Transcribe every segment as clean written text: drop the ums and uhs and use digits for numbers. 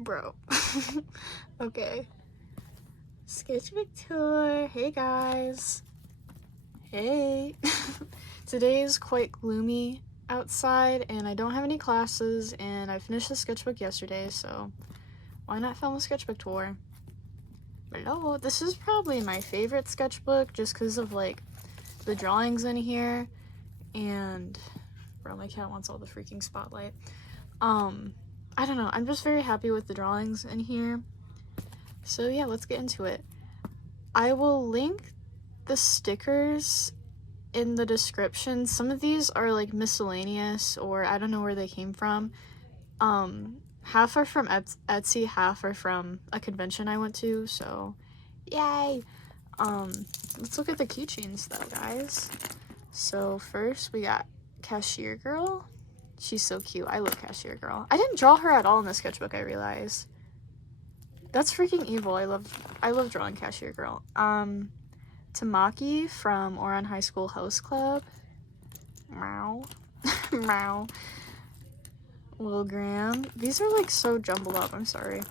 Bro. Okay. Sketchbook tour. Hey guys. Hey. Today is quite gloomy outside and I don't have any classes and I finished the sketchbook yesterday, so why not film a sketchbook tour? Hello. This is probably my favorite sketchbook just because of like the drawings in here and bro, my cat wants all the freaking spotlight. I don't know, I'm just very happy with the drawings in here. So yeah, let's get into it. I will link the stickers in the description. Some of these are like miscellaneous or I don't know where they came from. Half are from Etsy, half are from a convention I went to, so yay! Let's look at the keychains though, guys. So first we got Cashier Girl. She's so cute. I love Cashier Girl. I didn't draw her at all in the sketchbook, I realize. That's freaking evil. I love drawing Cashier Girl. Tamaki from Oran High School Host Club. Meow. Meow. Will Graham. These are like so jumbled up, I'm sorry.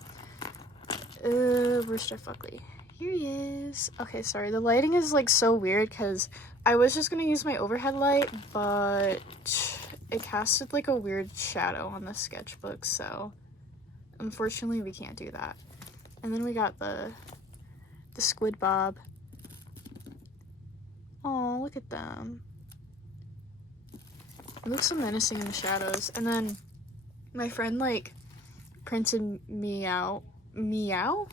Where's Jeff Buckley? Here he is. Okay, sorry. The lighting is like so weird because I was just gonna use my overhead light, but it casted like a weird shadow on the sketchbook, so unfortunately we can't do that. And then we got the Squid Bob. Oh, look at them. It looks so menacing in the shadows. And then my friend like printed me out. Me out?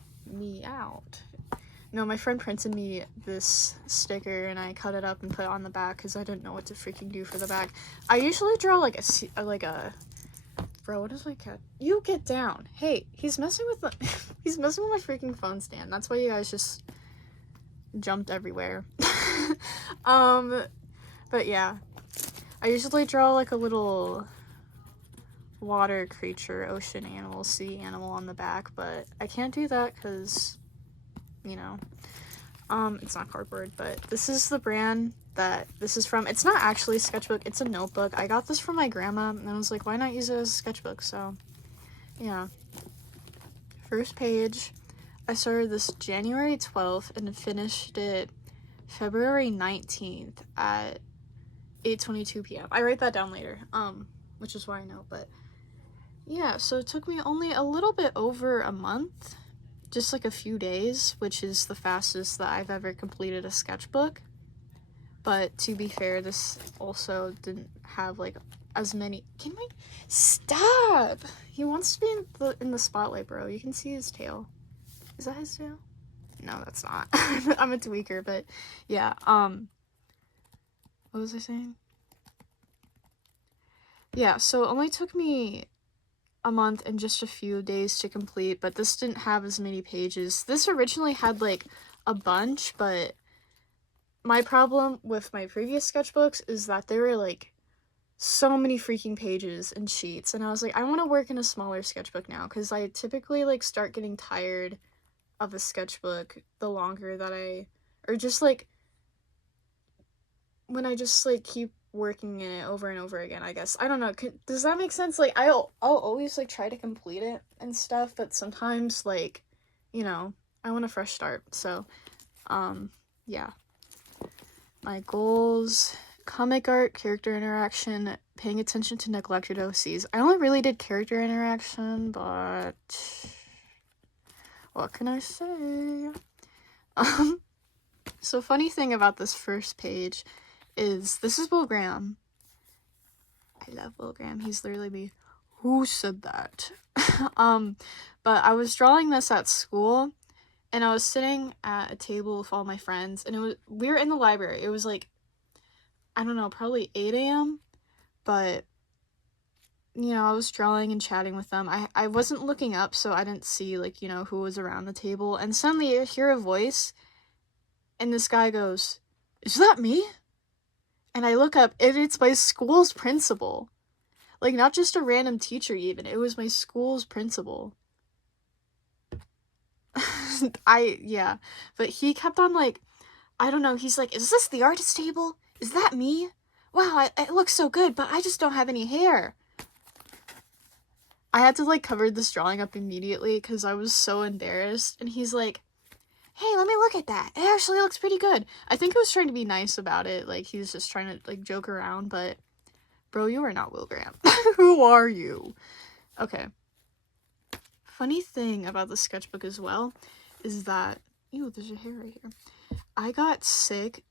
No, my friend printed me this sticker and I cut it up and put it on the back because I didn't know what to freaking do for the back. I usually draw like a bro, what is my cat? You get down. Hey, he's messing with the he's messing with my freaking phone stand. That's why you guys just jumped everywhere. But yeah. I usually draw like a little water creature, ocean animal, sea animal on the back, but I can't do that because, you know, it's not cardboard, but this is the brand that this is from. It's not actually a sketchbook, it's a notebook. I got this from my grandma and I was like, why not use it as a sketchbook? So yeah. First page, I started this January 12th and finished it February 19th at 8:22 p.m. I write that down later, which is why I know, but yeah, so it took me only a little bit over a month, just like a few days, which is the fastest that I've ever completed a sketchbook. But to be fair, this also didn't have like as many. Can we stop? He wants to be in the spotlight, bro. You can see his tail. Is that his tail? No, that's not. I'm a tweaker, but yeah. What was I saying? Yeah, so it only took me a month and just a few days to complete, but this didn't have as many pages. This originally had like a bunch, but my problem with my previous sketchbooks is that there were like so many freaking pages and sheets, and I was like, I want to work in a smaller sketchbook now because I typically like start getting tired of a sketchbook the longer that or just like when I just like keep working in it over and over again, I guess. I don't know. Does that make sense? Like I'll always like try to complete it and stuff, but sometimes like, you know, I want a fresh start. So, yeah. My goals: comic art, character interaction, paying attention to neglected OCs. I only really did character interaction, but what can I say? So funny thing about this first page is this is Will Graham. I love Will Graham. He's literally me. Who said that? But I was drawing this at school and I was sitting at a table with all my friends and we were in the library. It was like, I don't know, probably 8 a.m. But you know, I was drawing and chatting with them. I wasn't looking up, so I didn't see like, you know, who was around the table, and suddenly I hear a voice and this guy goes, "Is that me?" And I look up, and it's my school's principal. Like, not just a random teacher, even. It was my school's principal. Yeah. But he kept on, like, I don't know, he's like, "Is this the artist table? Is that me? Wow, it looks so good, but I just don't have any hair." I had to like cover this drawing up immediately because I was so embarrassed. And he's like, hey, let me look at that. It actually looks pretty good. I think he was trying to be nice about it. Like, he was just trying to, like, joke around. But, bro, you are not Will Graham. Who are you? Okay. Funny thing about the sketchbook as well is that... Ew, there's a hair right here. I got sick.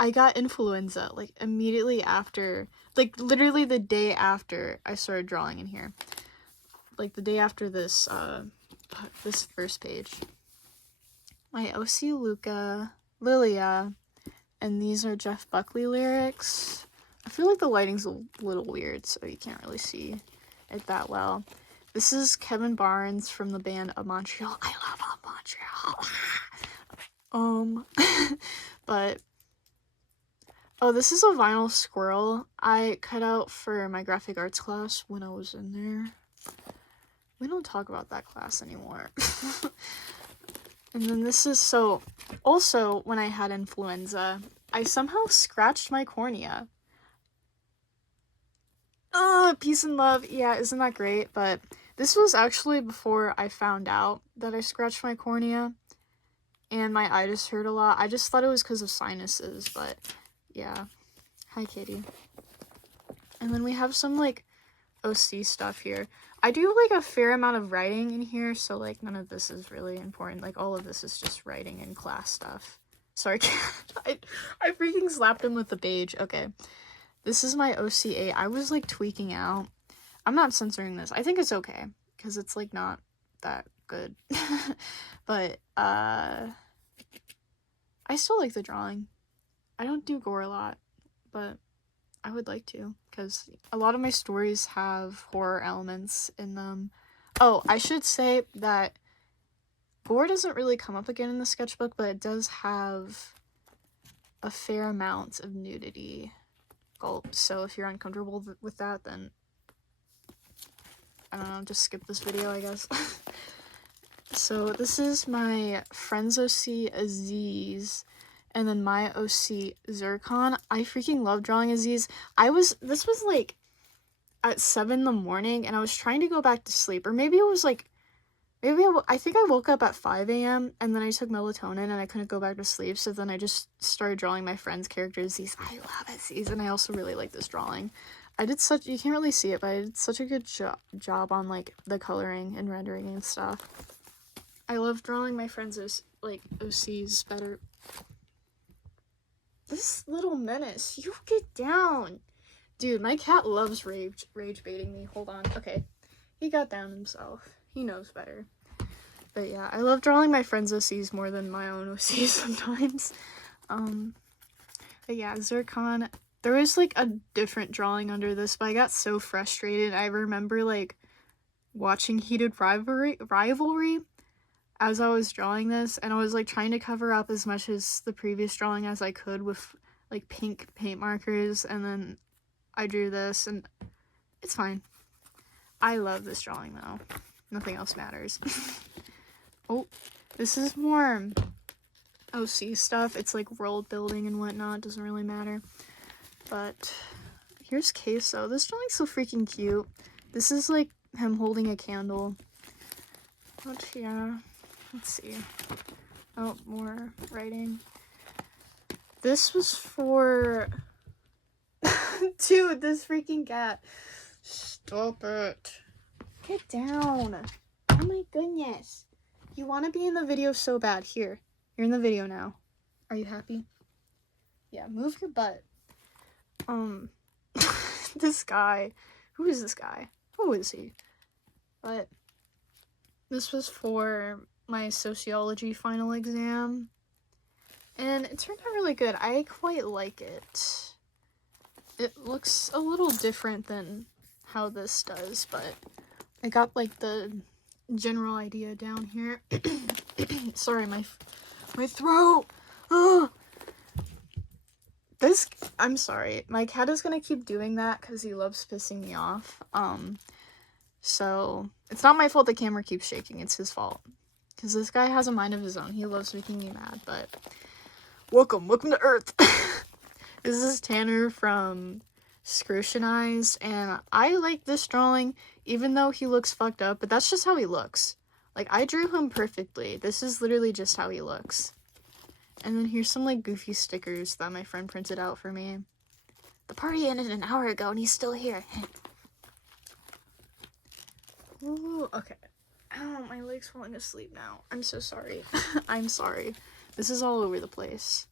I got influenza, like, immediately after... Like, literally the day after I started drawing in here. Like, the day after this, this first page. My OC Luca, Lilia, and these are Jeff Buckley lyrics. I feel like the lighting's a little weird, so you can't really see it that well. This is Kevin Barnes from the band of Montreal. I love Montreal. But, oh, this is a vinyl squirrel I cut out for my graphic arts class when I was in there. We don't talk about that class anymore. And then this is, so, also, when I had influenza, I somehow scratched my cornea. Peace and love. Yeah, isn't that great? But this was actually before I found out that I scratched my cornea. And my eye just hurt a lot. I just thought it was because of sinuses, but yeah. Hi, Katie. And then we have some, like, OC stuff here. I do, like, a fair amount of writing in here, so, like, none of this is really important. Like, all of this is just writing and class stuff. Sorry, I freaking slapped him with the beige. Okay. This is my OC8. I was, like, tweaking out. I'm not censoring this. I think it's okay, because it's, like, not that good. But, I still like the drawing. I don't do gore a lot, but I would like to, because a lot of my stories have horror elements in them. Oh, I should say that gore doesn't really come up again in the sketchbook, but it does have a fair amount of nudity. Gulp. So if you're uncomfortable with that, then I don't know, just skip this video, I guess. So this is my friend's OC Aziz. And then my OC, Zircon. I freaking love drawing Aziz. This was like at 7 in the morning and I was trying to go back to sleep. Or maybe it was like, I think I woke up at 5 a.m. and then I took melatonin and I couldn't go back to sleep. So then I just started drawing my friend's character Aziz. I love Aziz and I also really like this drawing. You can't really see it, but I did such a good job on like the coloring and rendering and stuff. I love drawing my friends' OCs better. This little menace, you get down. Dude, my cat loves rage baiting me. Hold on. Okay. He got down himself. He knows better. But yeah, I love drawing my friends' OCs more than my own OCs sometimes. But yeah, Zircon. There was like a different drawing under this, but I got so frustrated. I remember like watching Heated Rivalry as I was drawing this, and I was like trying to cover up as much as the previous drawing as I could with like pink paint markers, and then I drew this and it's fine. I love this drawing though. Nothing else matters. Oh, this is more OC stuff. It's like world building and whatnot. Doesn't really matter. But here's Queso. This drawing's so freaking cute. This is like him holding a candle. But yeah. Let's see. Oh, more writing. This was for... Dude, this freaking cat. Stop it. Get down. Oh my goodness. You want to be in the video so bad. Here. You're in the video now. Are you happy? Yeah, move your butt. This guy. Who is this guy? Who is he? But this was for my sociology final exam, and it turned out really good. I quite like it. It looks a little different than how this does, but I got like the general idea down here. Sorry, my throat. Oh. I'm sorry. My cat is gonna keep doing that because he loves pissing me off. So it's not my fault the camera keeps shaking. It's his fault. Because this guy has a mind of his own. He loves making me mad, but... Welcome to Earth! This is Tanner from scrutinized, and I like this drawing, even though he looks fucked up, but that's just how he looks. Like, I drew him perfectly. This is literally just how he looks. And then here's some, like, goofy stickers that my friend printed out for me. The party ended an hour ago, and he's still here. Ooh, okay. Ow, my leg's falling asleep now. I'm so sorry. I'm sorry. This is all over the place.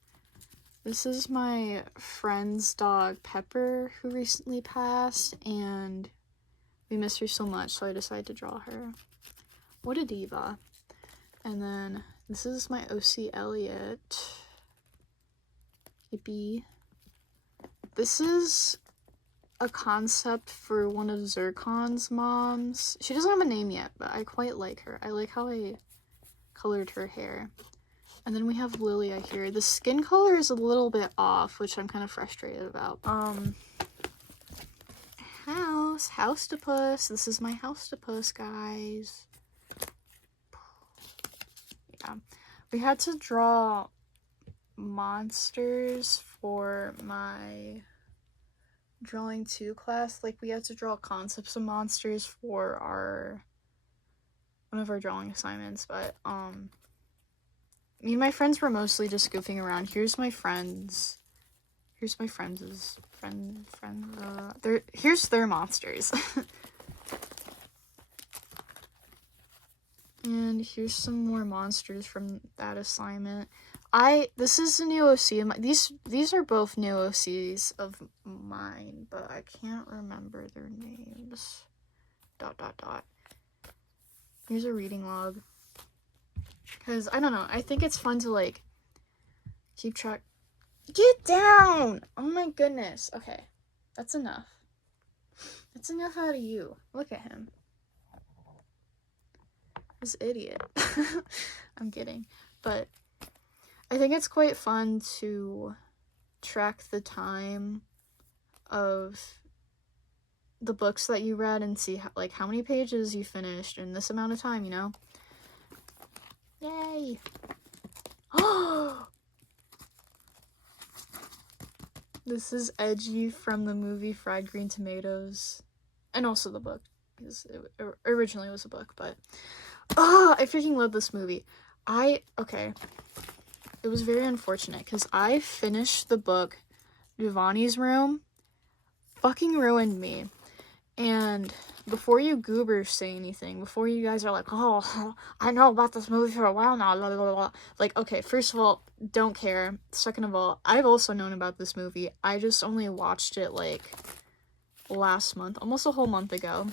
This is my friend's dog, Pepper, who recently passed, and we miss her so much, so I decided to draw her. What a diva. And then this is my OC Elliot. Hippie. This is a concept for one of Zircon's moms. She doesn't have a name yet, but I quite like her. I like how I colored her hair. And then we have Lilia here. The skin color is a little bit off, which I'm kind of frustrated about. House-to-puss. This is my house-to-puss, guys. Yeah. We had to draw monsters for my drawing 2 class. Like, we had to draw concepts of monsters for one of our drawing assignments, but, me and my friends were mostly just goofing around. Here's my friends. Here's their monsters. And here's some more monsters from that assignment. This is a new OC. These are both new OCs of mine, but I can't remember their names. ... Here's a reading log. Because, I don't know, I think it's fun to, like, keep track. Get down! Oh my goodness. Okay, that's enough. That's enough out of you. Look at him. This idiot. I'm kidding. But I think it's quite fun to track the time of the books that you read and see, how many pages you finished in this amount of time, you know? Yay! This is Edgy from the movie Fried Green Tomatoes. And also the book, because it originally was a book, but... I freaking love this movie. Okay. It was very unfortunate, because I finished the book, Giovanni's Room. Fucking ruined me. And before you goobers say anything, before you guys are like, oh, I know about this movie for a while now, blah, blah, blah. Like, okay, first of all, don't care. Second of all, I've also known about this movie. I just only watched it, like, last month, almost a whole month ago.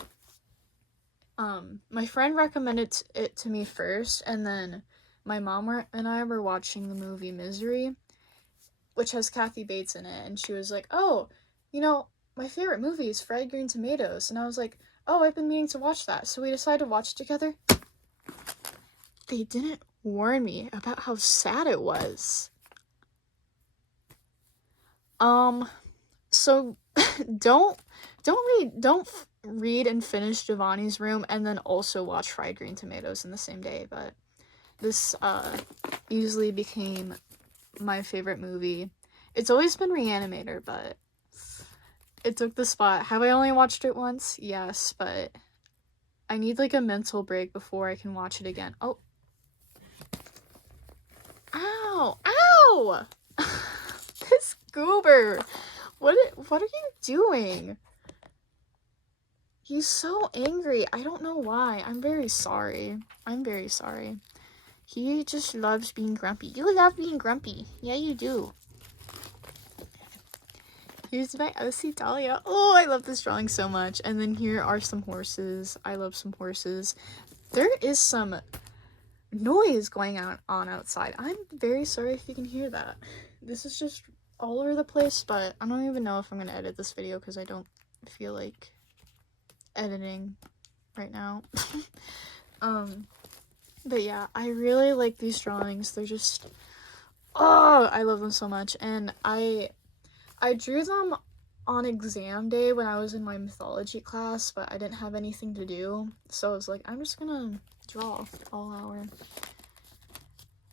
My friend recommended it to me first, and then my mom and I were watching the movie Misery, which has Kathy Bates in it, and she was like, oh, you know, my favorite movie is Fried Green Tomatoes, and I was like, oh, I've been meaning to watch that, so we decided to watch it together. They didn't warn me about how sad it was. So, don't read and finish Giovanni's Room and then also watch Fried Green Tomatoes in the same day, but this, easily became my favorite movie. It's always been Reanimator, but it took the spot. Have I only watched it once? Yes, but I need, like, a mental break before I can watch it again. Oh. Ow! Ow! This goober! What are you doing? He's so angry. I don't know why. I'm very sorry. He just loves being grumpy. You love being grumpy. Yeah, you do. Here's my OC Dahlia. Oh, I love this drawing so much. And then here are some horses. I love some horses. There is some noise going on outside. I'm very sorry if you can hear that. This is just all over the place, but I don't even know if I'm going to edit this video because I don't feel like editing right now. But yeah, I really like these drawings. They're just, oh, I love them so much. And I drew them on exam day when I was in my mythology class, but I didn't have anything to do, so I was like, I'm just gonna draw all hour.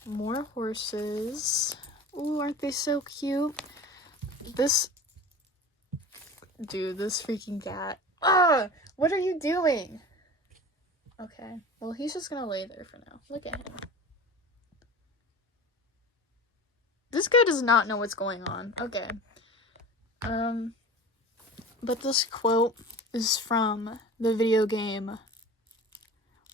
More horses. Ooh, aren't they so cute? This Dude, this freaking cat. Ah! What are you doing? Okay. Well, he's just gonna lay there for now. Look at him. This guy does not know what's going on. Okay. But this quote is from the video game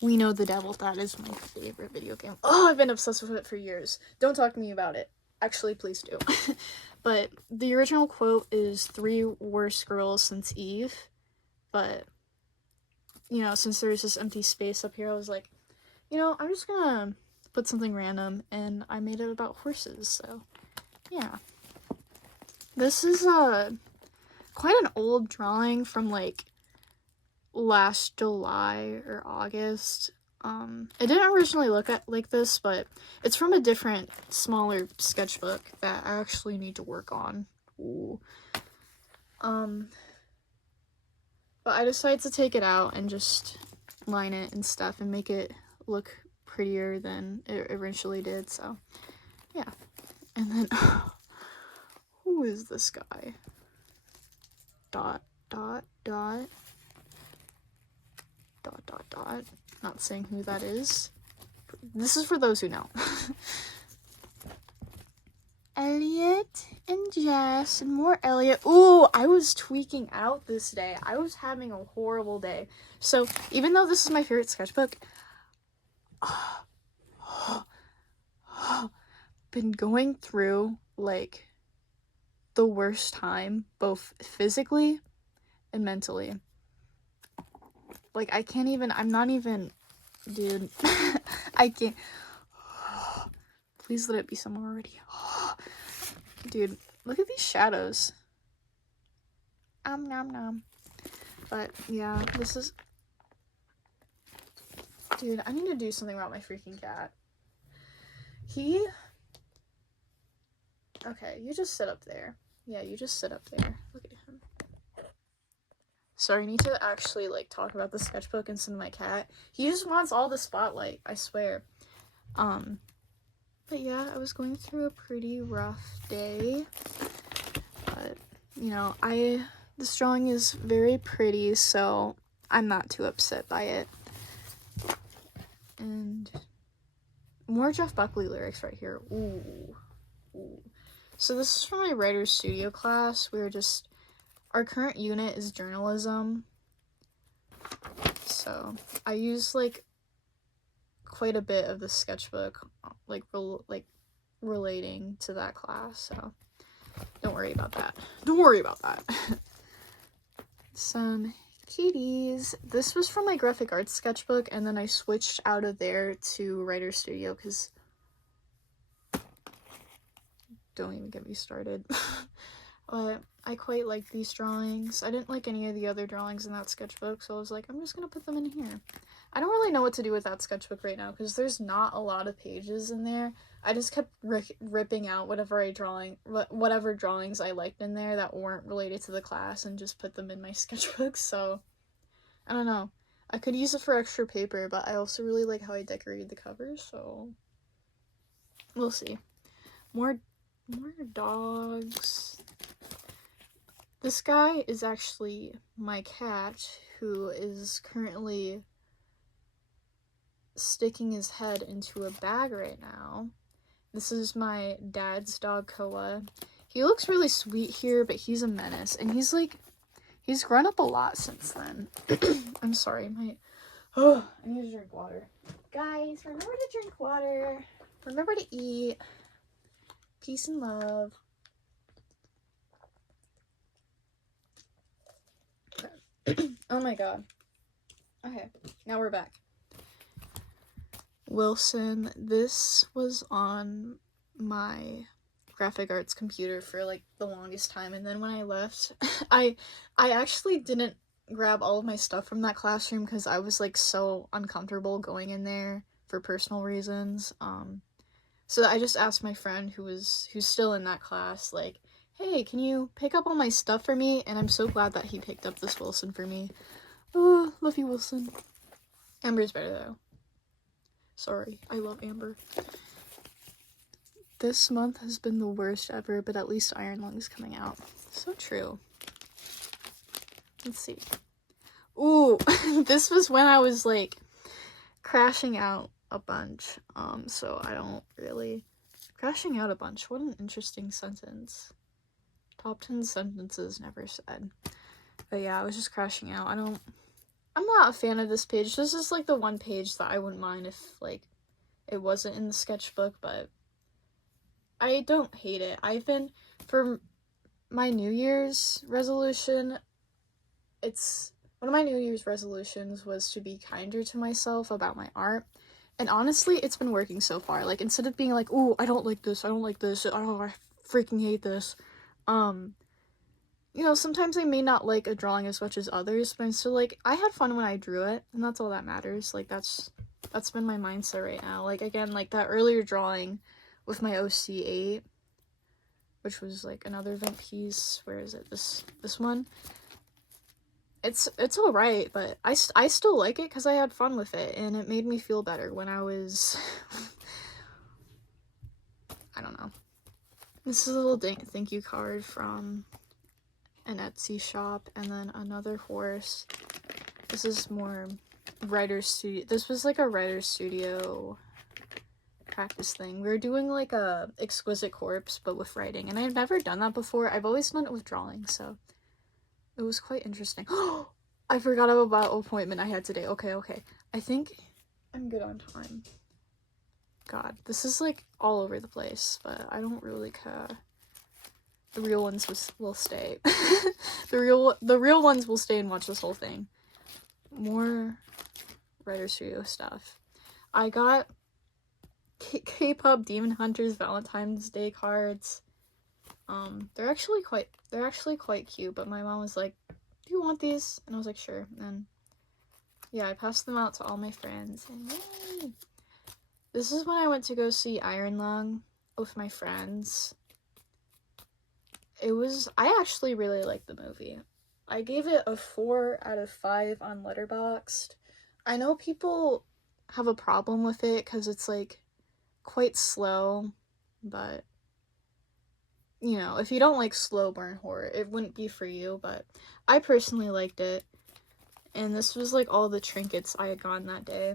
We Know the Devil. That is my favorite video game. Oh, I've been obsessed with it for years. Don't talk to me about it. Actually, please do. But the original quote is 3 worst girls since Eve. But, you know, since there's this empty space up here, I was like, you know, I'm just gonna put something random, and I made it about horses, so, yeah. This is, quite an old drawing from, like, last July or August. It didn't originally look like this, but it's from a different, smaller sketchbook that I actually need to work on. Ooh. But I decided to take it out and just line it and stuff and make it look prettier than it originally did, so, yeah. And then, who is this guy? Dot, dot, dot. Dot, dot, dot. Not saying who that is. This is for those who know. Elliot and Jess and more Elliot. Ooh, I was tweaking out this day. I was having a horrible day. So, even though this is my favorite sketchbook, been going through, like, the worst time, both physically and mentally. Like, I can't even, I'm not even, dude, I can't, please let it be someone already. Dude, look at these shadows. Nom nom. But, yeah, this is, dude, I need to do something about my freaking cat. Okay, you just sit up there. Yeah, you just sit up there. Look at him. Sorry, I need to actually, like, talk about the sketchbook instead of my cat. He just wants all the spotlight, I swear. But yeah, I was going through a pretty rough day. But, you know, this drawing is very pretty, so I'm not too upset by it. And more Jeff Buckley lyrics right here. Ooh. Ooh. So this is from my writer's studio class. Our current unit is journalism. So I use, like, quite a bit of the sketchbook, like, relating to that class, so don't worry about that. Don't worry about that. Some kitties. This was from my graphic arts sketchbook, and then I switched out of there to writer's studio, because don't even get me started. But I quite like these drawings. I didn't like any of the other drawings in that sketchbook, so I was like, I'm just gonna put them in here. I don't really know what to do with that sketchbook right now, because there's not a lot of pages in there. I just kept ripping out whatever drawings I liked in there that weren't related to the class and just put them in my sketchbook, so I don't know. I could use it for extra paper, but I also really like how I decorated the covers, so we'll see. More dogs. This guy is actually my cat, who is currently sticking his head into a bag right now. This is my dad's dog, Koa. He looks really sweet here, but he's a menace, and he's grown up a lot since then. I'm sorry, I need to drink water. Guys, remember to drink water. Remember to eat. Peace and love. Oh my god. Okay, now we're back. Wilson, this was on my graphic arts computer for, like, the longest time, and then when I left, I actually didn't grab all of my stuff from that classroom because I was, like, so uncomfortable going in there for personal reasons. So I just asked my friend who's still in that class, like, hey, can you pick up all my stuff for me? And I'm so glad that he picked up this Wilson for me. Oh, love you, Wilson. Amber's better, though. Sorry, I love Amber. This month has been the worst ever, but at least Iron Lung's coming out. So true. Let's see. Ooh, this was when I was like crashing out a bunch. So I don't really crashing out a bunch. What an interesting sentence. Top 10 sentences never said. But yeah, I was just crashing out. I'm not a fan of this page. This is like the one page that I wouldn't mind if like it wasn't in the sketchbook, but I don't hate it. For my New Year's resolution, one of my New Year's resolutions was to be kinder to myself about my art. And honestly, it's been working so far. Like, instead of being like, oh, I don't like this, oh, I freaking hate this. You know, sometimes I may not like a drawing as much as others, but I'm still like, I had fun when I drew it, and that's all that matters. Like, that's been my mindset right now. Like, again, like that earlier drawing with my OC8, which was like another event piece. Where is it? This one. It's alright, but I still like it because I had fun with it, and it made me feel better when I was I don't know. This is a little thank you card from an Etsy shop, and then another horse. This is more writer's studio. This was like a writer's studio practice thing. We were doing like a exquisite corpse, but with writing, and I've never done that before. I've always done it with drawing, so it was quite interesting. I forgot about appointment I had today. Okay. I think I'm good on time. God, this is like all over the place, but I don't really care. The real ones will stay. the real ones will stay and watch this whole thing. More Writer Studio stuff. I got K-pop Demon Hunters Valentine's Day cards. They're actually quite cute, but my mom was like, do you want these? And I was like, sure. And yeah, I passed them out to all my friends, and yay! This is when I went to go see Iron Lung with my friends. I actually really liked the movie. I gave it a 4 out of 5 on Letterboxd. I know people have a problem with it because it's like quite slow, but you know, if you don't like slow burn horror, it wouldn't be for you, but I personally liked it. And this was like all the trinkets I had gotten that day.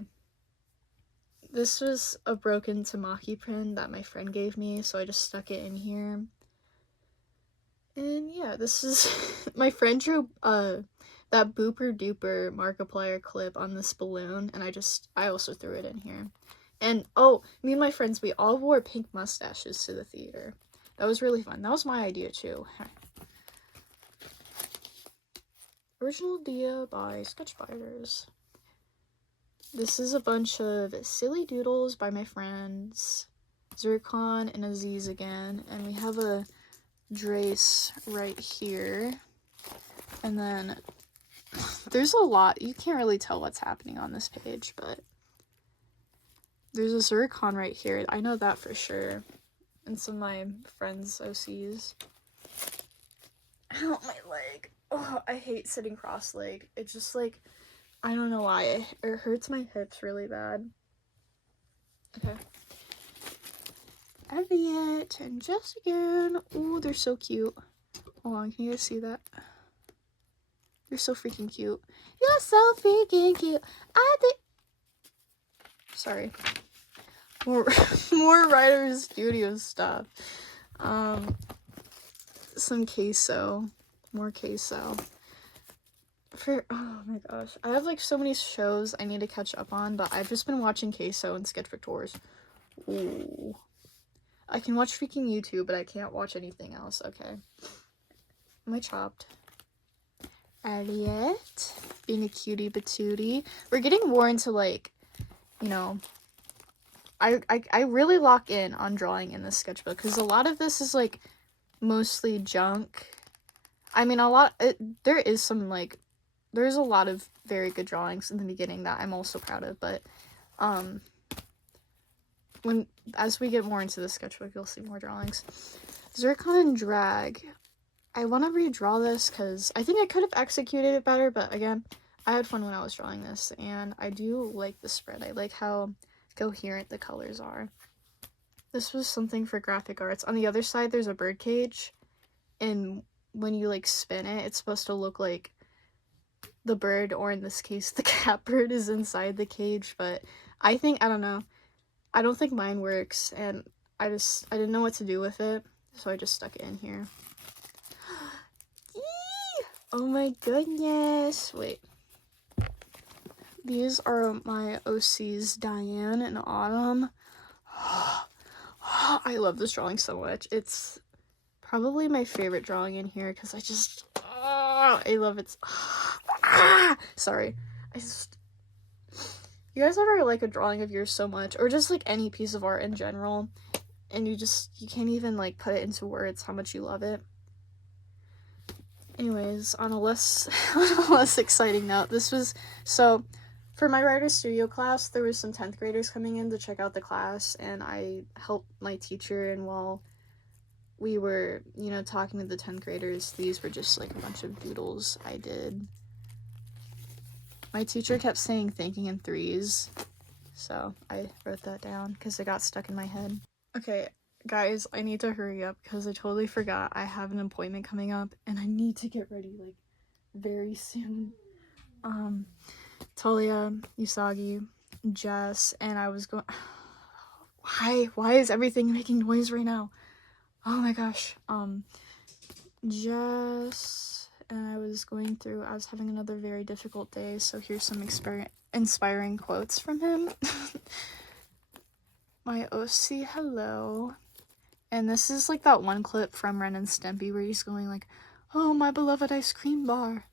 This was a broken tamaki pin that my friend gave me, so I just stuck it in here. And yeah, this is my friend drew that Booper Duper Markiplier clip on this balloon, and I also threw it in here. And oh, me and my friends, we all wore pink mustaches to the theater. That was really fun. That was my idea too. Original idea by Sketchbiters. This is a bunch of silly doodles by my friends, Zircon and Aziz again, and we have a Drace right here. And then there's a lot. You can't really tell what's happening on this page, but there's a Zircon right here. I know that for sure. And some of my friends' OCs. Ow, my leg. Oh, I hate sitting cross-legged. It just like, I don't know why. It hurts my hips really bad. Okay. Elliot and Jess again. Oh, they're so cute. Hold on, can you guys see that? They're so freaking cute. You're so freaking cute. Sorry. More Writers Studio stuff. Some queso. More queso. Oh my gosh. I have like so many shows I need to catch up on, but I've just been watching queso and Sketchbook tours. Ooh. I can watch freaking YouTube, but I can't watch anything else. Okay. Am I chopped? Elliot. Being a cutie patootie. We're getting more into like, you know, I really lock in on drawing in this sketchbook because a lot of this is like mostly junk. I mean, there's a lot of very good drawings in the beginning that I'm also proud of, but as we get more into the sketchbook, you'll see more drawings. Zircon and Drag. I want to redraw this because I think I could have executed it better, but again, I had fun when I was drawing this, and I do like the spread. I like how coherent the colors are. This was something for graphic arts. On the other side, there's a bird cage, and when you like spin it, it's supposed to look like the bird, or in this case the catbird, is inside the cage, but I don't know, I don't think mine works, and I didn't know what to do with it, so I just stuck it in here. Oh my goodness. Wait. These are my OCs, Diane and Autumn. I love this drawing so much. It's probably my favorite drawing in here because I love it. Sorry. You guys ever like a drawing of yours so much, or just like any piece of art in general, and you can't even like put it into words how much you love it? Anyways, on a less exciting note, for my writer studio class, there was some 10th graders coming in to check out the class, and I helped my teacher, and while we were, talking to the 10th graders, these were just like a bunch of doodles I did. My teacher kept saying thinking in threes, so I wrote that down because it got stuck in my head. Okay, guys, I need to hurry up because I totally forgot I have an appointment coming up, and I need to get ready, like, very soon. Tolia, Usagi, Jess, and I was going... Why is everything making noise right now? Oh my gosh. Jess, and I was having another very difficult day, so here's some inspiring quotes from him. My OC, hello. And this is like that one clip from Ren and Stimpy where he's going like, oh, my beloved ice cream bar.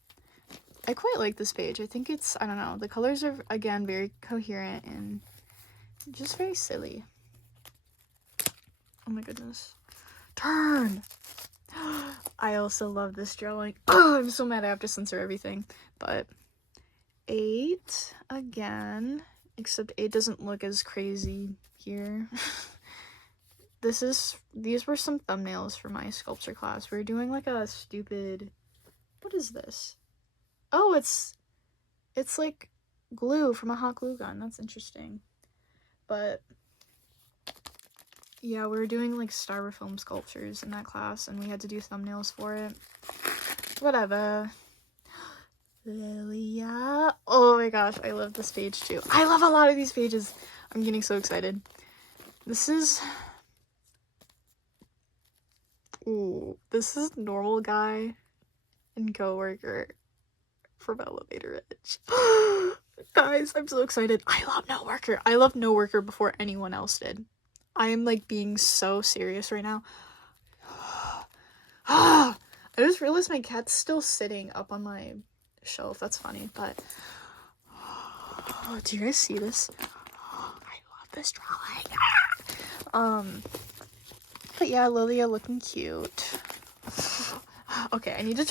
I quite like this page. I think it's, I don't know, the colors are, again, very coherent and just very silly. Oh my goodness. Turn! I also love this drawing. Oh, I'm so mad I have to censor everything. But 8 again, except 8 doesn't look as crazy here. These were some thumbnails for my sculpture class. We were doing like a stupid, what is this? Oh, it's like glue from a hot glue gun. That's interesting. But yeah, we were doing like styrofoam sculptures in that class, and we had to do thumbnails for it. Whatever. Lilia. Oh my gosh, I love this page too. I love a lot of these pages. I'm getting so excited. This is normal guy and coworker from Elevator Edge. Guys, I'm so excited. I love No Worker. I loved No Worker before anyone else did. I am like being so serious right now. I just realized my cat's still sitting up on my shelf. That's funny, but do you guys see this? I love this drawing. But yeah, Lilia looking cute. Okay, I need to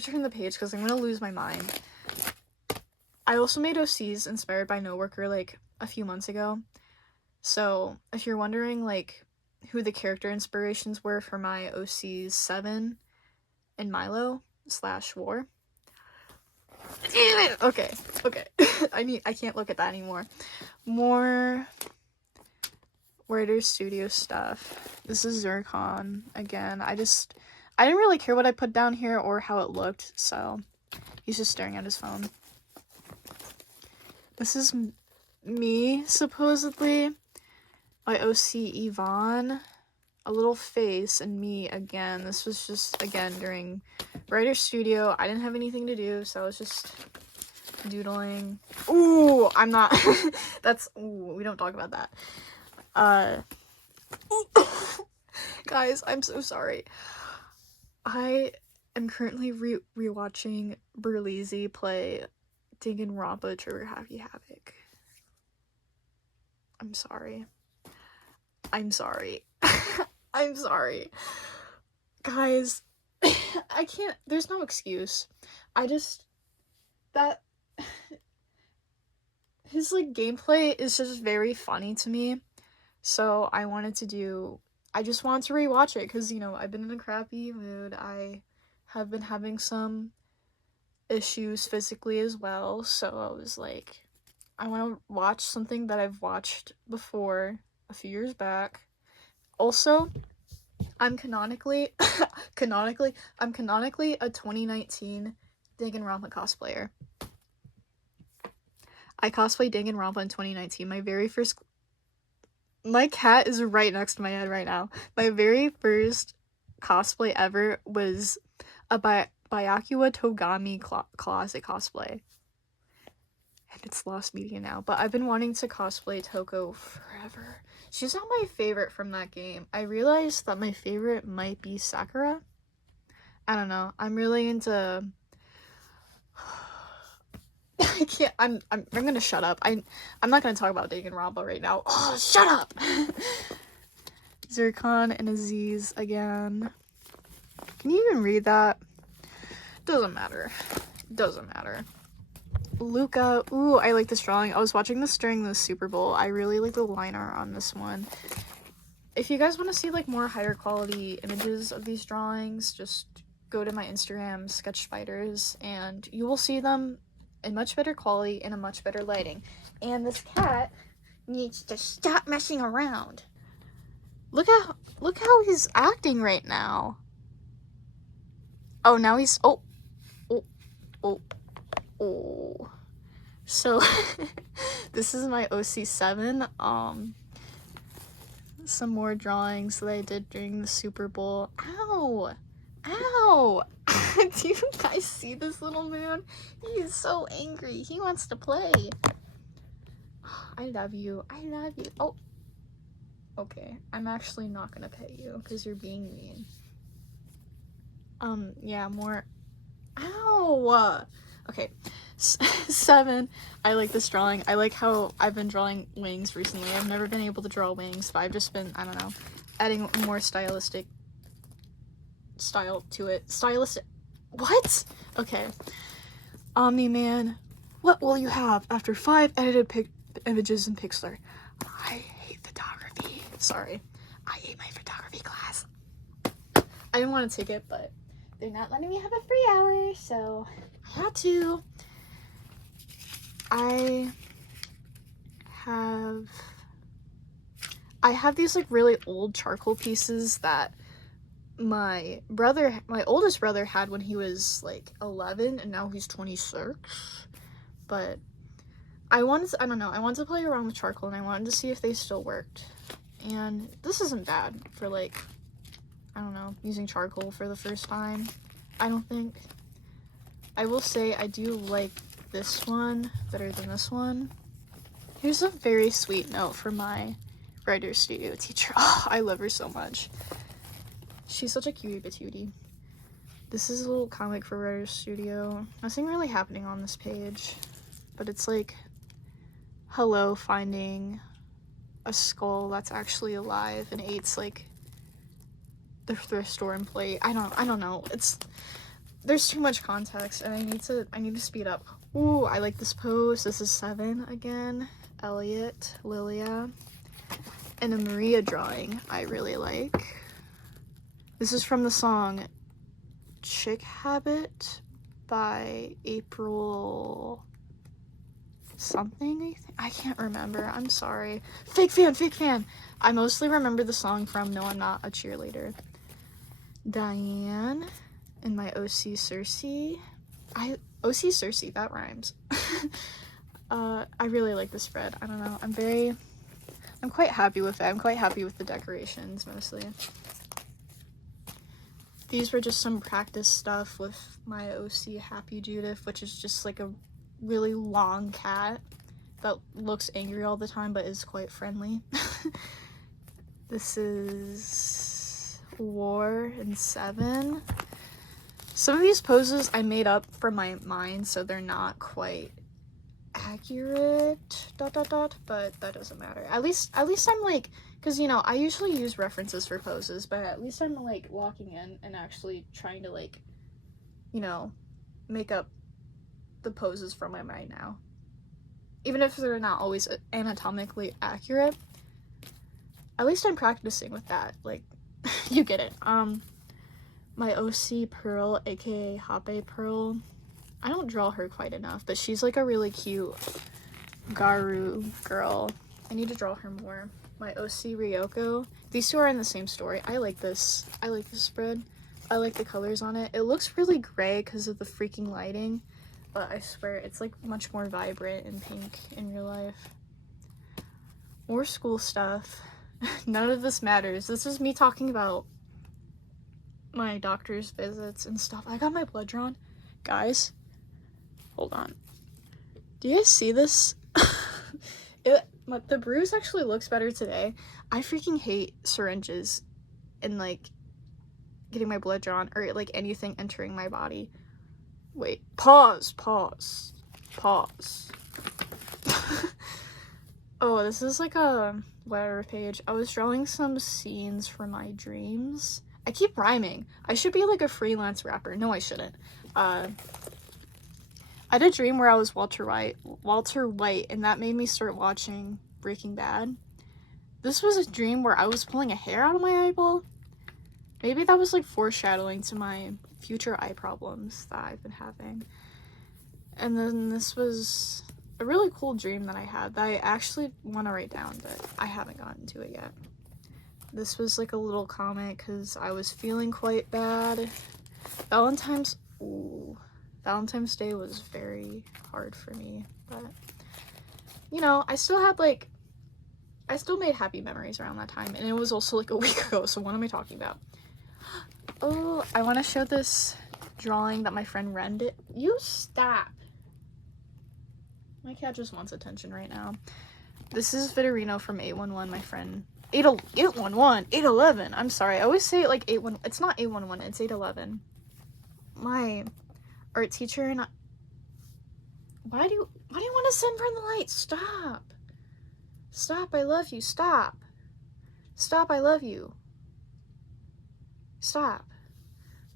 turn the page because I'm gonna lose my mind. I also made OCs inspired by No Worker like a few months ago. So if you're wondering like who the character inspirations were for my OCs 7 and Milo / War. Okay. I can't look at that anymore. More writer studio stuff. This is Zircon again. I didn't really care what I put down here or how it looked, so he's just staring at his phone. This is me, supposedly. My OC Yvonne. A little face, and me again. This was just, again, during writer studio. I didn't have anything to do, so I was just doodling. Ooh, I'm not. We don't talk about that. Guys, I'm so sorry. I am currently rewatching Berlizzi play Danganronpa Trigger Happy Havoc. I'm sorry. I'm sorry. Guys, I can't, there's no excuse. His like gameplay is just very funny to me. So I just wanted to rewatch it because, I've been in a crappy mood. I have been having some issues physically as well. So I was like, I want to watch something that I've watched before a few years back. Also, I'm canonically a 2019 Danganronpa cosplayer. I cosplayed Danganronpa in 2019. My cat is right next to my head right now. My very first cosplay ever was a Byakuya Togami closet cosplay. And it's lost media now, but I've been wanting to cosplay Toko forever. She's not my favorite from that game. I realized that my favorite might be Sakura. I don't know. I'm really into... I can't... I'm gonna shut up. I'm not gonna talk about Danganronpa right now. Oh, shut up! Zircon and Aziz again. Can you even read that? Doesn't matter. Doesn't matter. Luca. Ooh, I like this drawing. I was watching this during the Super Bowl. I really like the line art on this one. If you guys want to see like more higher quality images of these drawings, just go to my Instagram, Sketch Spiders, and you will see them in much better quality and a much better lighting. And this cat needs to stop messing around. Look how he's acting right now. Oh, now he's oh. So this is my OC7. Some more drawings that I did during the Super Bowl. Ow! Ow! Do you guys see this little moon? He is so angry. He wants to play. I love you. I love you. Oh. Okay. I'm actually not gonna pet you because you're being mean. Yeah, more. Ow! Okay. 7. I like this drawing. I like how I've been drawing wings recently. I've never been able to draw wings, but I've just been, I don't know, adding more stylistic style to it. Stylistic. What? Okay. Omni-Man. What will you have after 5 edited images in Pixlr? I hate photography. Sorry. I hate my photography class. I didn't want to take it, but they're not letting me have a free hour, so I had to. I have these like really old charcoal pieces that my oldest brother had when he was like 11 and now he's 26. But I wanted to play around with charcoal and I wanted to see if they still worked. And this isn't bad for like, I don't know, using charcoal for the first time. I don't think. I will say I do like this one better than this one. Here's a very sweet note from my writer studio teacher. Oh, I love her so much. She's such a cutie patootie. This is a little comic for writer studio. Nothing really happening on this page, but it's like hello finding a skull that's actually alive and eats like the thrift store employee. I don't know. There's too much context and I need to speed up. Ooh, I like this pose. This is 7 again. Elliot, Lilia, and a Maria drawing I really like. This is from the song Chick Habit by April something, I can't remember. I'm sorry. Fake fan. I mostly remember the song from No, I'm Not a Cheerleader. Diane and my OC Cersei. OC Cersei, that rhymes. I really like this spread. I don't know. I'm quite happy with it. I'm quite happy with the decorations mostly. These were just some practice stuff with my OC Happy Judith, which is just like a really long cat that looks angry all the time but is quite friendly. This is War in 7. Some of these poses I made up from my mind, so they're not quite accurate, ... but that doesn't matter. At least I'm like, because, you know, I usually use references for poses, but at least I'm like locking in and actually trying to like, you know, make up the poses from my mind now. Even if they're not always anatomically accurate, at least I'm practicing with that. Like, you get it. My OC Pearl, aka Hape Pearl. I don't draw her quite enough, but she's like a really cute Garu girl. I need to draw her more. My OC Ryoko. These two are in the same story. I like this spread. I like the colors on it. It looks really gray because of the freaking lighting, but I swear it's like much more vibrant and pink in real life. More school stuff. None of this matters. This is me talking about my doctor's visits and stuff. I got my blood drawn. Guys, hold on. Do you guys see this? The bruise actually looks better today. I freaking hate syringes and like getting my blood drawn or like anything entering my body. Wait, pause. Oh, this is like a letter page. I was drawing some scenes for my dreams. I keep rhyming. I should be like a freelance rapper. No, I shouldn't. I had a dream where I was Walter White, and that made me start watching Breaking Bad. This was a dream where I was pulling a hair out of my eyeball. Maybe that was like foreshadowing to my future eye problems that I've been having. And then this was a really cool dream that I had that I actually want to write down, but I haven't gotten to it yet. This was like a little comic because I was feeling quite bad. Valentine's Day was very hard for me, but you know, I still made happy memories around that time, and it was also like a week ago, so what am I talking about? Oh, I want to show this drawing that my friend Ren did. You stop. My cat just wants attention right now. This is Vitorino from 811, my friend. 811. I'm sorry. I always say it like 811. It's not 811, it's 811. My art teacher and I... Why do you want to send her in the light? Stop. Stop, I love you. Stop. Stop, I love you. Stop.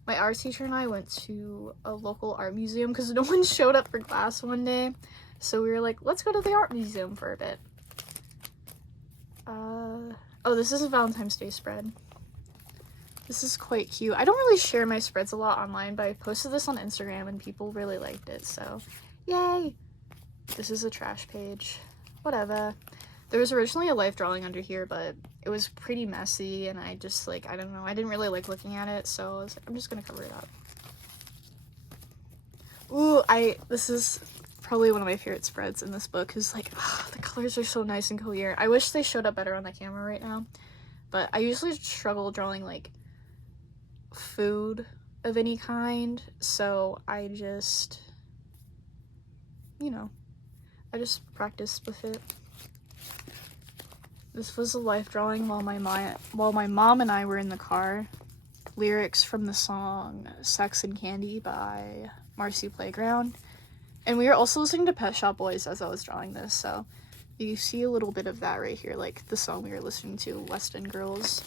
My art teacher and I went to a local art museum because no one showed up for class one day. So we were like, let's go to the art museum for a bit. Oh, this is a Valentine's Day spread. This is quite cute. I don't really share my spreads a lot online, but I posted this on Instagram and people really liked it, so yay! This is a trash page. Whatever. There was originally a life drawing under here, but it was pretty messy, and I just, like, I don't know, I didn't really like looking at it, so I was like, I'm just gonna cover it up. Ooh, this is probably one of my favorite spreads in this book, because, like, the colors are so nice and coherent. I wish they showed up better on the camera right now, but I usually struggle drawing, like, food of any kind, so I just, you know, I just practiced with it. This was a life drawing while my mom and I were in the car. Lyrics from the song Sex and Candy by Marcy Playground. And we were also listening to Pet Shop Boys as I was drawing this, so you see a little bit of that right here, like the song we were listening to, West End Girls.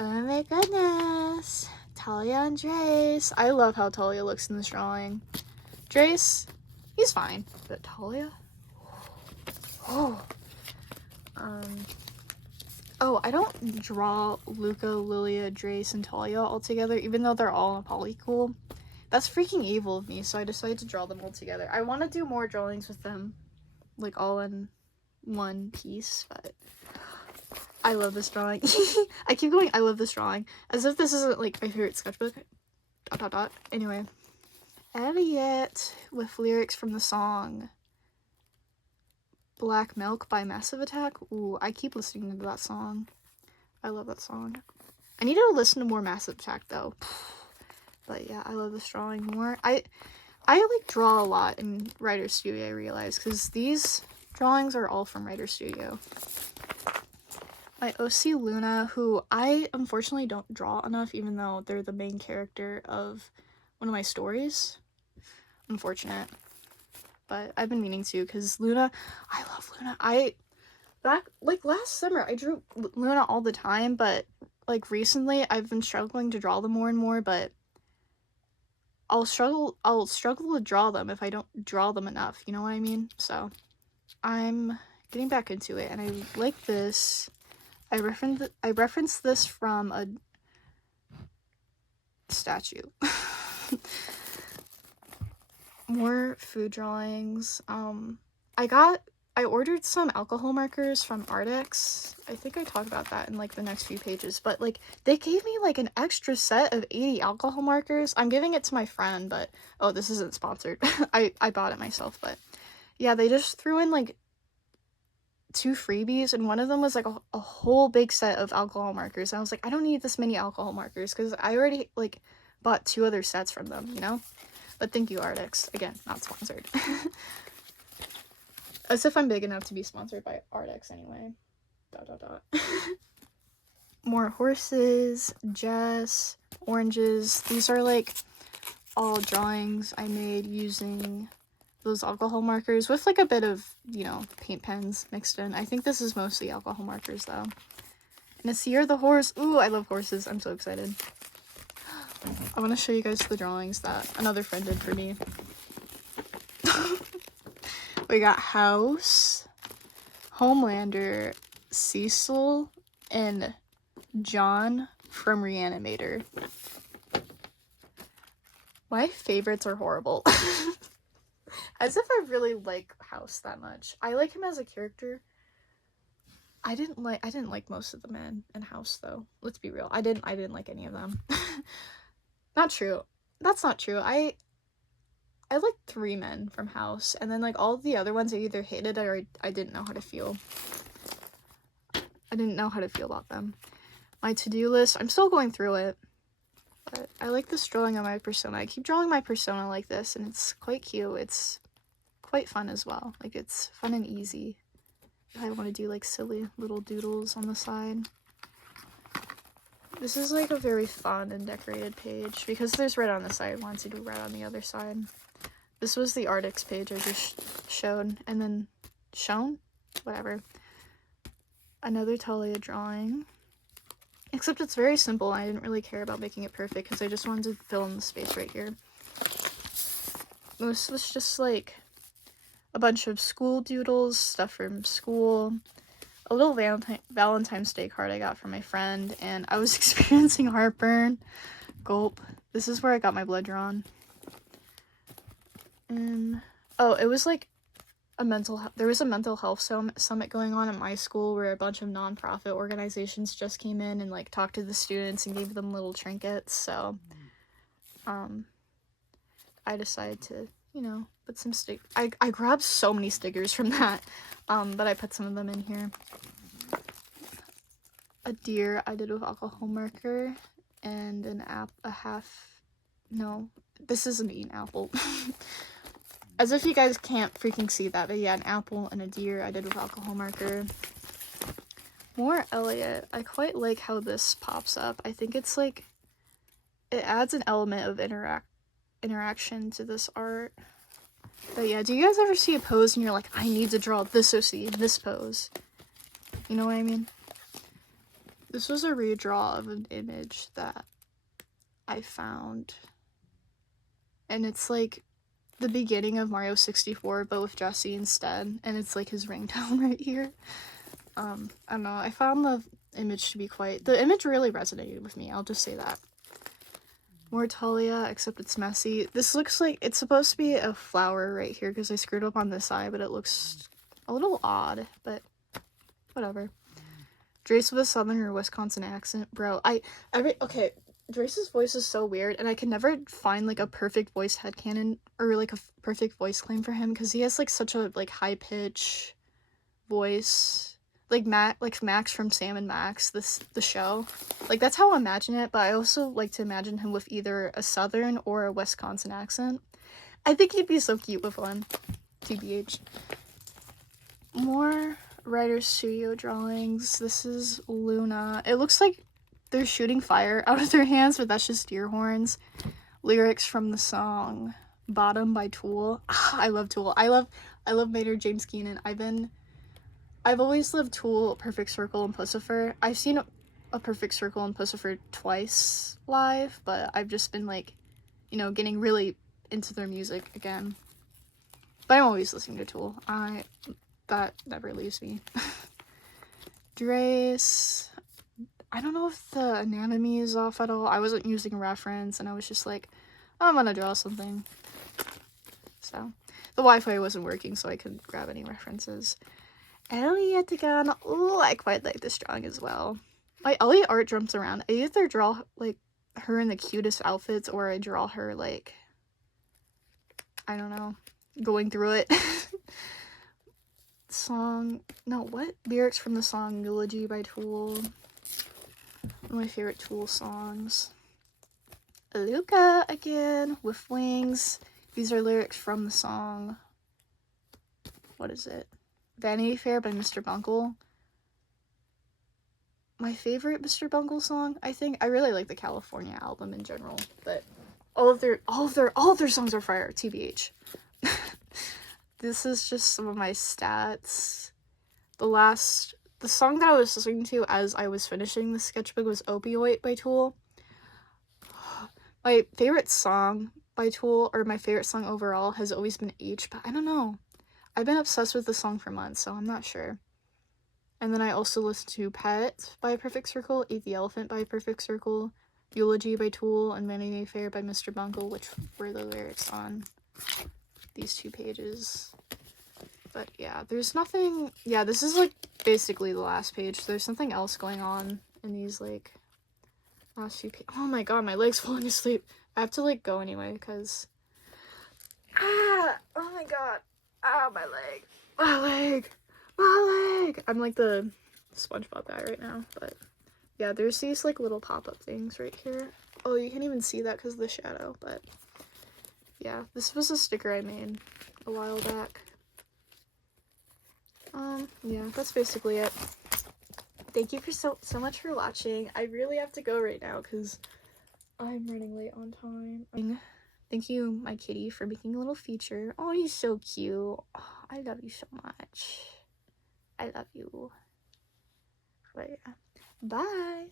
Oh my goodness. Talia and Drace. I love how Talia looks in this drawing. Drace, he's fine. But Talia? Oh. Oh, I don't draw Luca, Lilia, Drace, and Talia all together, even though they're all in a polycool. That's freaking evil of me, so I decided to draw them all together. I want to do more drawings with them, like, all in one piece, but I love this drawing. I keep going, I love this drawing, as if this isn't, like, my favorite sketchbook. ... Anyway. Elliot, with lyrics from the song Black Milk by Massive Attack. Ooh, I keep listening to that song. I love that song. I need to listen to more Massive Attack, though. But yeah, I love this drawing more. I like draw a lot in Writer Studio, I realize, because these drawings are all from Writer Studio. My OC Luna, who I unfortunately don't draw enough, even though they're the main character of one of my stories. Unfortunate. But I've been meaning to, because Luna, I love Luna. Like last summer, I drew Luna all the time, but like recently, I've been struggling to draw them more and more, but I'll struggle to draw them if I don't draw them enough, you know what I mean? So, I'm getting back into it, and I like this. I referenced this from a statue. More food drawings. I got I ordered some alcohol markers from Ardex. I think I talk about that in like the next few pages, but like they gave me like an extra set of 80 alcohol markers. I'm giving it to my friend, but oh, this isn't sponsored. I bought it myself, but yeah, they just threw in like 2 freebies, and one of them was like a whole big set of alcohol markers. And I was like, I don't need this many alcohol markers because I already like bought 2 other sets from them, you know? But thank you, Ardex. Again, not sponsored. As if I'm big enough to be sponsored by Ardex anyway. ... More horses, Jess, oranges. These are like all drawings I made using those alcohol markers with like a bit of, you know, paint pens mixed in. I think this is mostly alcohol markers though. Nasir the horse. Ooh, I love horses. I'm so excited. I want to show you guys the drawings that another friend did for me. We got House, Homelander, Cecil, and John from Reanimator. My favorites are horrible. As if I really like House that much. I like him as a character. I didn't like most of the men in House though. Let's be real. I didn't like any of them. Not true. That's not true. I like 3 men from House, and then like all the other ones I either hated or I didn't know how to feel. I didn't know how to feel about them. My to-do list, I'm still going through it, but I like this drawing of my persona. I keep drawing my persona like this, and it's quite cute. It's quite fun as well. Like, it's fun and easy. I want to do like silly little doodles on the side. This is like a very fun and decorated page because there's red on the side. I wanted to do red on the other side. This was the Artix page I just showed, and then shown? Whatever. Another Talia drawing. Except it's very simple. I didn't really care about making it perfect because I just wanted to fill in the space right here. This was just like a bunch of school doodles, stuff from school, a little Valentine's Day card I got from my friend, and I was experiencing heartburn. Gulp. This is where I got my blood drawn. And oh, it was like there was a mental health summit going on at my school where a bunch of nonprofit organizations just came in and like talked to the students and gave them little trinkets. So I decided to, you know, put some I grabbed so many stickers from that, but I put some of them in here. A deer I did with alcohol marker, and this isn't an apple. As if you guys can't freaking see that, but yeah, an apple and a deer I did with alcohol marker. More Elliot. I quite like how this pops up. I think it's like, it adds an element of interaction to this art. But yeah, do you guys ever see a pose and you're like, I need to draw this OC, this pose? You know what I mean? This was a redraw of an image that I found. And it's like the beginning of Mario 64, but with Jesse instead. And it's like his ringtone right here. I don't know. I found the image to be the image really resonated with me. I'll just say that. More Talia, except it's messy. This looks like it's supposed to be a flower right here because I screwed up on this eye, but it looks a little odd, but whatever. Drace with a southern or Wisconsin accent. Bro, okay, Drace's voice is so weird, and I can never find like a perfect voice headcanon or like a perfect voice claim for him because he has like such a like high pitch voice. Like Max from Sam and Max, the show. Like, that's how I imagine it, but I also like to imagine him with either a southern or a Wisconsin accent. I think he'd be so cute with one. TBH. More Writer's Studio drawings. This is Luna. It looks like they're shooting fire out of their hands, but that's just deer horns. Lyrics from the song Bottom by Tool. I love Tool. I love Maynard James Keenan. I've always loved Tool, Perfect Circle, and Pussifer. I've seen a Perfect Circle and Pussifer twice live, but I've just been like, you know, getting really into their music again. But I'm always listening to Tool. That never leaves me. Drace. I don't know if the anatomy is off at all. I wasn't using a reference, and I was just like, I'm gonna draw something. So, the Wi-Fi wasn't working, so I couldn't grab any references. Elliot-gun. Oh, I quite like this drawing as well. My Elliot art jumps around. I either draw, like, her in the cutest outfits, or I draw her, like, I don't know, going through it. Song, no, what? Lyrics from the song Eulogy by Tool. One of my favorite Tool songs. Luca again, with wings. These are lyrics from the song, what is it? Vanity Fair by Mr. Bungle. My favorite Mr. Bungle song, I think. I really like the California album in general, but all of their songs are fire, TBH. This is just some of my stats. The song that I was listening to as I was finishing the sketchbook was Opioid by Tool. My favorite song by Tool, or my favorite song overall, has always been H, but I don't know. I've been obsessed with the song for months, so I'm not sure. And then I also listened to Pet by Perfect Circle, Eat the Elephant by Perfect Circle, Eulogy by Tool, and Vanity Fair by Mr. Bungle, which were the lyrics on these 2 pages. But yeah, there's nothing, yeah, this is like basically the last page. There's something else going on in these like last few pages. Oh my god, my leg's falling asleep. I have to like go anyway, because oh my god, my leg, my leg. I'm like the SpongeBob guy right now. But yeah, there's these like little pop-up things right here. Oh, you can't even see that because of the shadow, but yeah, this was a sticker I made a while back. Yeah, that's basically it. Thank you for so much for watching. I really have to go right now because I'm running late on time. Thank you, my kitty, for making a little feature. Oh, he's so cute. Oh, I love you so much. I love you. But yeah, bye.